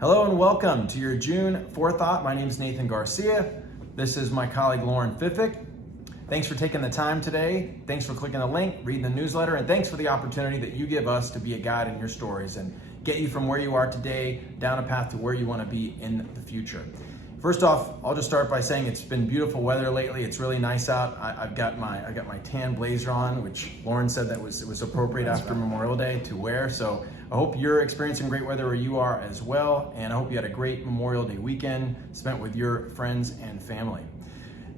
Hello and welcome to your June 4Thought. My name is Nathan Garcia. This is my colleague Lauren Fiffick. Thanks for taking the time today. Thanks for clicking the link, reading the newsletter, and thanks for the opportunity that you give us to be a guide in your stories and get you from where you are today down a path to where you want to be in the future. First off, I'll just start by saying it's been beautiful weather lately. It's really nice out. I've got my tan blazer on, which Lauren said that it was appropriate after Memorial Day to wear. So I hope you're experiencing great weather where you are as well, and I hope you had a great Memorial Day weekend spent with your friends and family.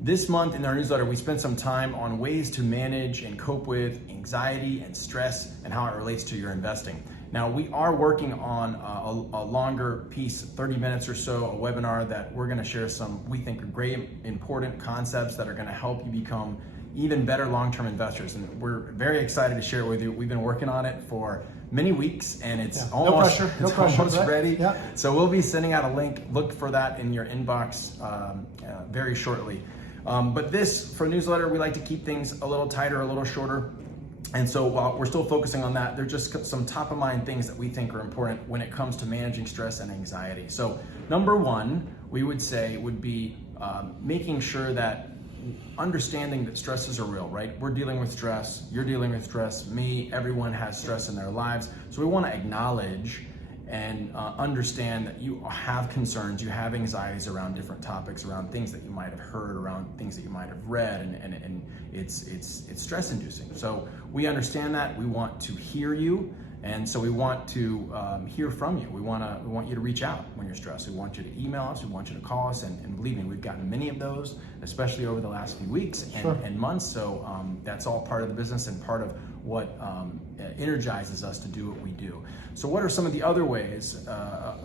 This month in our newsletter, we spent some time on ways to manage and cope with anxiety and stress and how it relates to your investing. Now, we are working on a longer piece, 30 minutes or so, a webinar that we're gonna share some, we think, are great, important concepts that are gonna help you become even better long-term investors. And we're very excited to share it with you. We've been working on it for many weeks and it's almost ready. Yeah. So we'll be sending out a link. Look for that in your inbox very shortly. But this, for newsletter, we like to keep things a little tighter, a little shorter. And so while we're still focusing on that, there's just some top of mind things that we think are important when it comes to managing stress and anxiety. So number one, we would say would be making sure that understanding that stresses are real, right? We're dealing with stress, you're dealing with stress, me, everyone has stress in their lives. So we want to acknowledge and understand that you have concerns, you have anxieties around different topics, around things that you might have heard, around things that you might have read, and it's stress inducing. So we understand that, we want to hear you, and so we want to hear from you. We want you to reach out when you're stressed. We want you to email us, we want you to call us, and believe me, we've gotten many of those, especially over the last few weeks and months. So that's all part of the business and part of what energizes us to do what we do. So what are some of the other ways,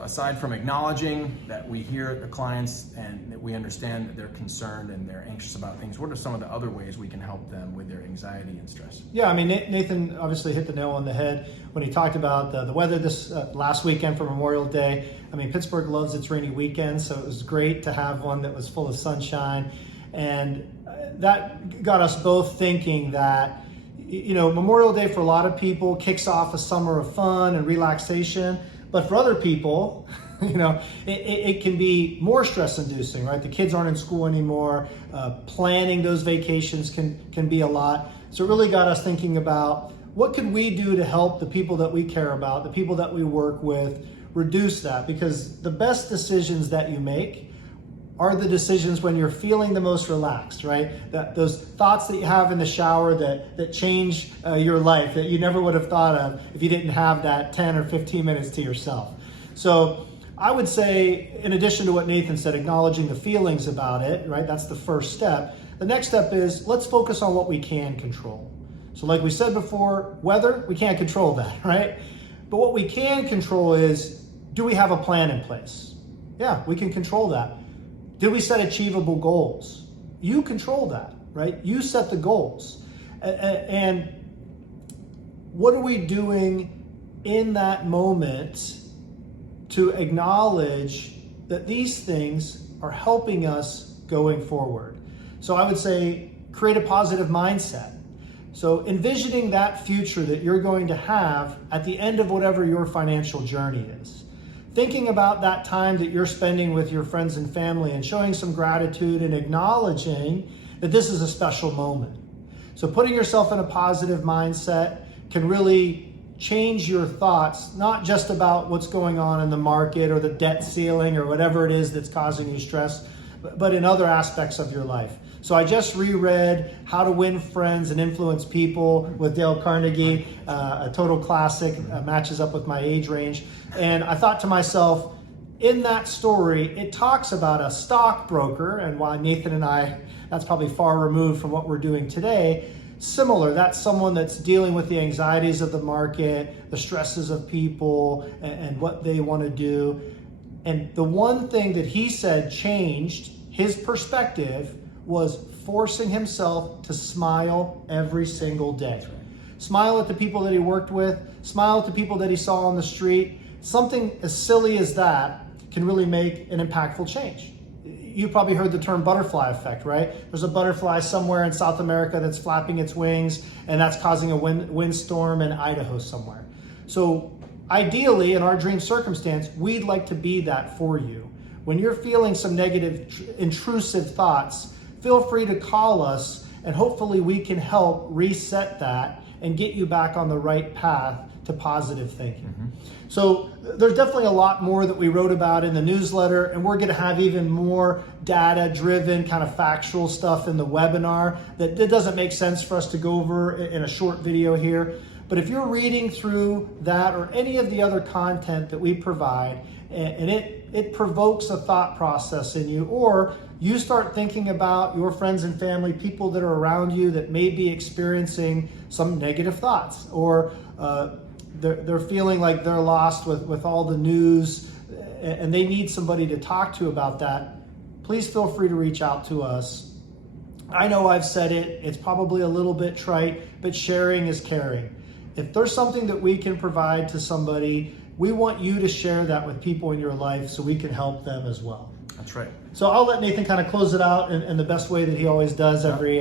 aside from acknowledging that we hear the clients and that we understand that they're concerned and they're anxious about things, what are some of the other ways we can help them with their anxiety and stress? Yeah, I mean, Nathan obviously hit the nail on the head when he talked about the weather this last weekend for Memorial Day. I mean, Pittsburgh loves its rainy weekends, so it was great to have one that was full of sunshine. And that got us both thinking that, you know, Memorial Day for a lot of people kicks off a summer of fun and relaxation, but for other people, you know, it can be more stress inducing, right? The kids aren't in school anymore. Planning those vacations can be a lot. So it really got us thinking about what could we do to help the people that we care about, the people that we work with, reduce that, because the best decisions that you make are the decisions when you're feeling the most relaxed, right? Those thoughts that you have in the shower that change your life that you never would have thought of if you didn't have that 10 or 15 minutes to yourself. So I would say, in addition to what Nathan said, acknowledging the feelings about it, right? That's the first step. The next step is let's focus on what we can control. So like we said before, weather, we can't control that, right? But what we can control is, do we have a plan in place? Yeah, we can control that. Did we set achievable goals? You control that, right? You set the goals. And what are we doing in that moment to acknowledge that these things are helping us going forward? So I would say create a positive mindset. So envisioning that future that you're going to have at the end of whatever your financial journey is. Thinking about that time that you're spending with your friends and family and showing some gratitude and acknowledging that this is a special moment. So putting yourself in a positive mindset can really change your thoughts, not just about what's going on in the market or the debt ceiling or whatever it is that's causing you stress, but in other aspects of your life. So I just reread How to Win Friends and Influence People with Dale Carnegie, a total classic, matches up with my age range. And I thought to myself, in that story, it talks about a stockbroker, and while Nathan and I, that's probably far removed from what we're doing today, similar, that's someone that's dealing with the anxieties of the market, the stresses of people, and what they want to do. And the one thing that he said changed his perspective was forcing himself to smile every single day. Smile at the people that he worked with, smile at the people that he saw on the street. Something as silly as that can really make an impactful change. You've probably heard the term butterfly effect, right? There's a butterfly somewhere in South America that's flapping its wings, and that's causing a windstorm in Idaho somewhere. So ideally, in our dream circumstance, we'd like to be that for you. When you're feeling some negative, intrusive thoughts, feel free to call us, and hopefully we can help reset that and get you back on the right path to positive thinking. So there's definitely a lot more that we wrote about in the newsletter, and we're going to have even more data-driven, kind of factual stuff in the webinar that doesn't make sense for us to go over in a short video here. But if you're reading through that or any of the other content that we provide, and it provokes a thought process in you, or you start thinking about your friends and family, people that are around you that may be experiencing some negative thoughts, or they're feeling like they're lost with all the news and they need somebody to talk to about that, please feel free to reach out to us. I know I've said it, it's probably a little bit trite, but sharing is caring. If there's something that we can provide to somebody, we want you to share that with people in your life so we can help them as well. That's right. So I'll let Nathan kind of close it out in the best way that he always does every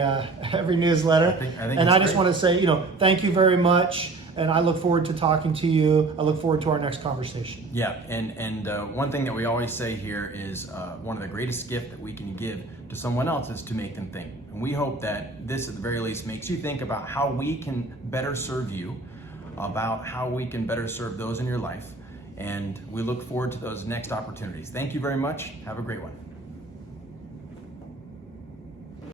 newsletter. I think and I just great. want to say, thank you very much. And I look forward to talking to you. I look forward to our next conversation. Yeah, and one thing that we always say here is one of the greatest gifts that we can give to someone else is to make them think. And we hope that this, at the very least, makes you think about how we can better serve you, about how we can better serve those in your life. And we look forward to those next opportunities. Thank you very much. Have a great one.